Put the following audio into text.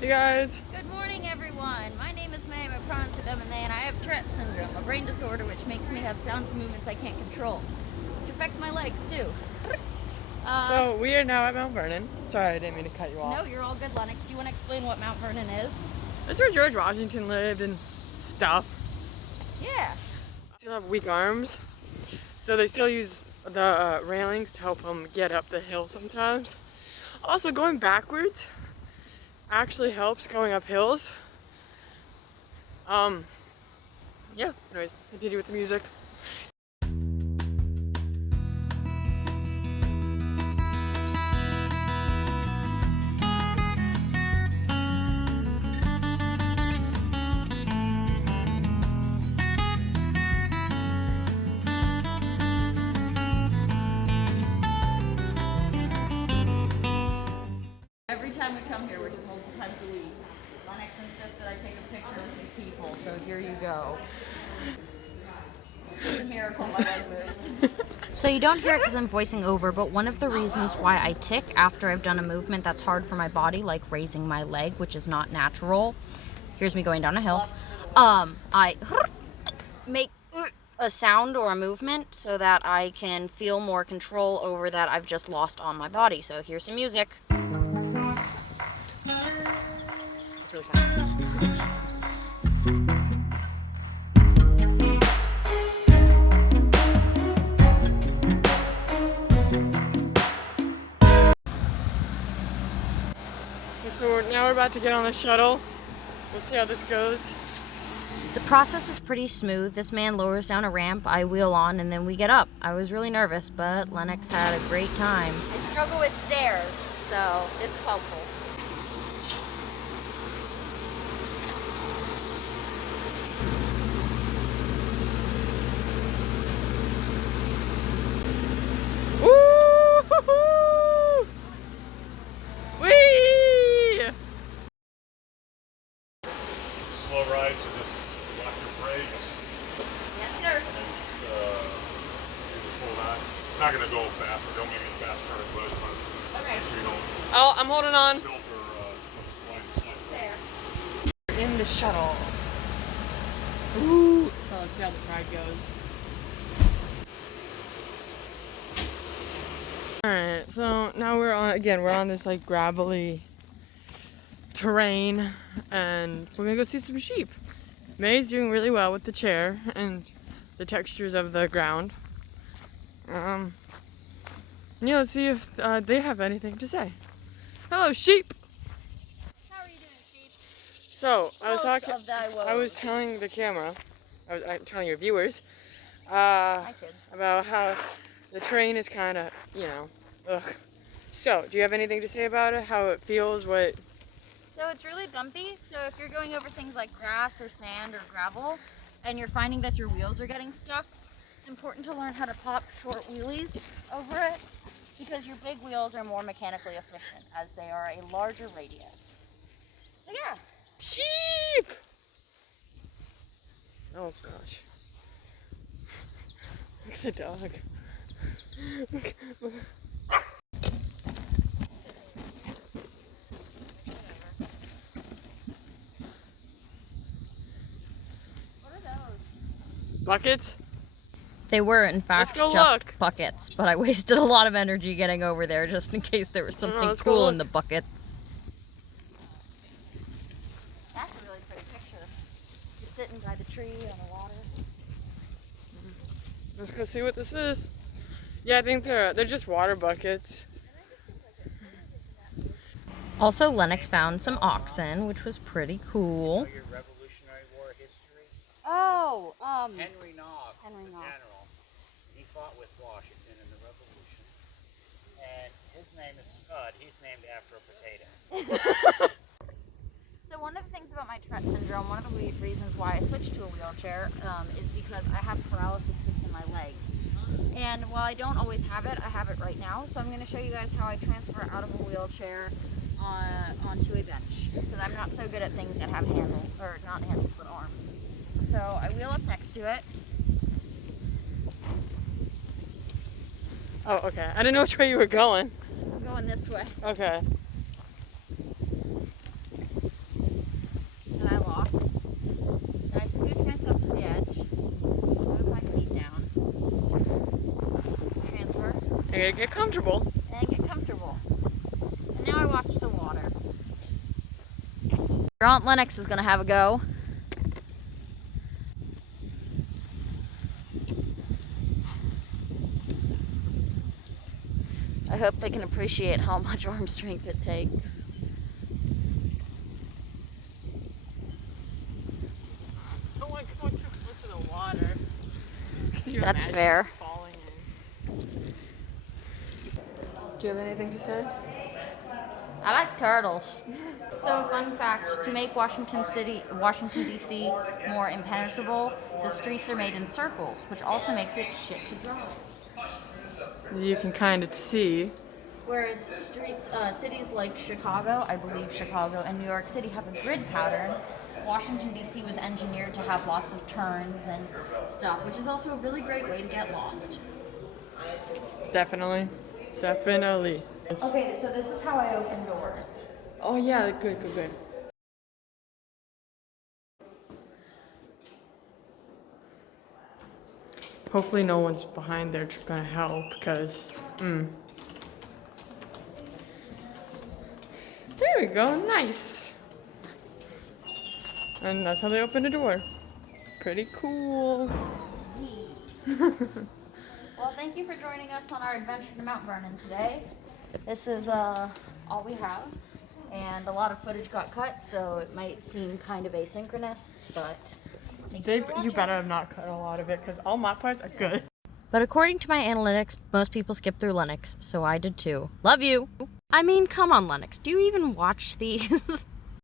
Hey guys. Good morning, everyone. My name is May, my pronouns are them and they, and I have Tourette syndrome, a brain disorder which makes me have sounds and movements I can't control, which affects my legs too. So we are now at Mount Vernon. Sorry, I didn't mean to cut you off. No, you're all good, Lennox. Do you want to explain what Mount Vernon is? That's where George Washington lived and stuff. Yeah. Still have weak arms, so they still use the railings to help them get up the hill sometimes. Also, going backwards actually helps going up hills. Yeah, anyways, continue with the music. Every time we come here, which is multiple times a week, Lennox insists that I take a picture of these people, so here you go. It's a miracle my leg moves. So you don't hear it because I'm voicing over, but one of the reasons why I tick after I've done a movement that's hard for my body, like raising my leg, which is not natural. Here's me going down a hill. I make a sound or a movement so that I can feel more control over that I've just lost on my body. So here's some music. It's really fun. So now we're about to get on the shuttle. We'll see how this goes. The process is pretty smooth. This man lowers down a ramp, I wheel on, and then we get up. I was really nervous, but Lennox had a great time. I struggle with stairs, so this is helpful. Woo! Whee! Slow ride, so just watch your brakes Yes, sir. and then just pull that. It's not going to go fast, or don't make it faster or close, but Okay. make sure you don't Oh, I'm holding on. filter slide. There. In the shuttle. Ooh. So let's see how the ride goes. Alright, so now we're on this like gravelly terrain and we're gonna go see some sheep. May's doing really well with the chair and the textures of the ground. Yeah, let's see if they have anything to say. Hello, sheep! How are you doing, sheep? So, I was I telling the camera, I'm telling your viewers, Hi, kids. about how the terrain is kind of, ugh. So, do you have anything to say about it? How it feels? What? So it's really bumpy, so if you're going over things like grass or sand or gravel and you're finding that your wheels are getting stuck, it's important to learn how to pop short wheelies over it because your big wheels are more mechanically efficient as they are a larger radius. So yeah. Sheep! Oh gosh. Look at the dog. Look. What are those? Buckets? They were, in fact, go just look. buckets, but I wasted a lot of energy getting over there just in case there was something let's go cool in look. the buckets. That's a really pretty picture. You're sitting by the tree on the water. Let's go see what this is. Yeah, I think they're just water buckets. Also, Lennox found some oxen, which was pretty cool. Your Revolutionary War history? Oh, Henry Knox, Henry the Knox. general, he fought with Washington in the Revolution, and his name is Scud. He's named after a potato. So one of the things about my Tourette syndrome, one of the reasons why I switched to a wheelchair is because I have paralysis tics in my legs. And while I don't always have it, I have it right now. So I'm going to show you guys how I transfer out of a wheelchair onto a bench. Because I'm not so good at things that have handles, or not handles, but arms. So I wheel up next to it. Oh, okay. I didn't know which way you were going. I'm going this way. Okay. I gotta get comfortable. And get comfortable. And now I watch the water. Your Aunt Lennox is gonna have a go. I hope they can appreciate how much arm strength it takes. I don't want to go too close to the water. Can you That's imagine fair. falling in? Do you have anything to say? I like turtles. So, fun fact, to make Washington D.C. more impenetrable, the streets are made in circles, which also makes it shit to drive. You can kind of see. Whereas cities like Chicago, I believe Chicago and New York City have a grid pattern, Washington D.C. was engineered to have lots of turns and stuff, which is also a really great way to get lost. Definitely. Definitely. Okay, so this is how I open doors. Oh yeah, good. Hopefully no one's behind there gonna help, because, There we go, nice. And that's how they open a door. Pretty cool. Well, thank you for joining us on our adventure to Mount Vernon today. This is all we have, and a lot of footage got cut, so it might seem kind of asynchronous, but thank you for watching. You better have not cut a lot of it, because all my parts are good. But according to my analytics, most people skip through Lennox, so I did too. Love you! I mean, come on, Lennox, do you even watch these?